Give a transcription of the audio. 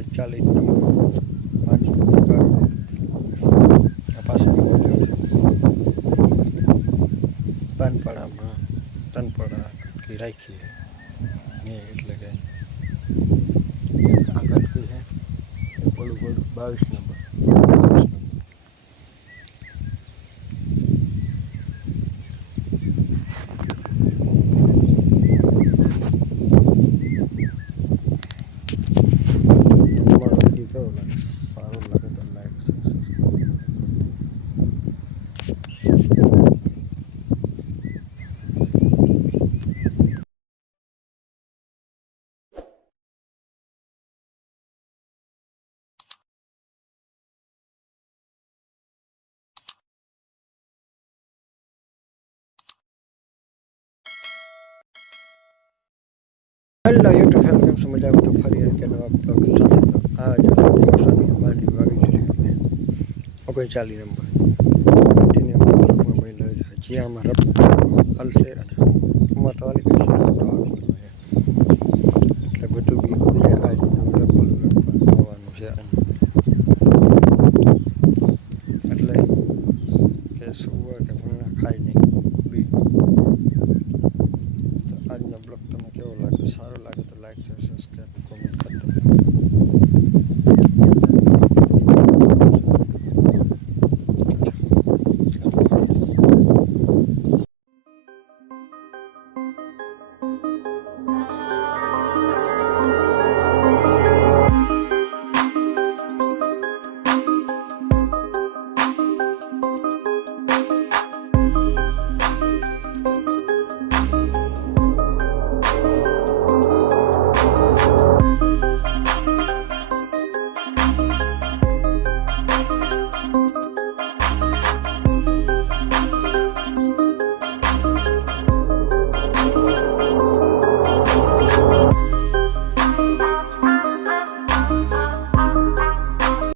ઓગણ ચાલીસ તનપણા કટકી રાખીએ ને એટલે કે આ કટકી છે બાવીસ બાવીસ નંબર. હેલો યુટ્યુબ ફેમિલી કેમ છો મજામાં તો ફરી કે નવા બ્લોગ સાથે તો હા જો સોની માંડી વાગી છે. ઓગણ ચાલી નંબર. કન્ટિન્યુ હજી આમાં રપ હલશે. આમાં તો હાલી ગઈ એટલે બધું બી બધું આજ છે. એટલે કે શું કે ભણા ખાય નહીં. આજનો બ્લોગ તમને કેવો લાગ્યો? સારો લાગે તો લાઈક શેર સબસ્ક્રાઈબ કોમેન્ટ કરતા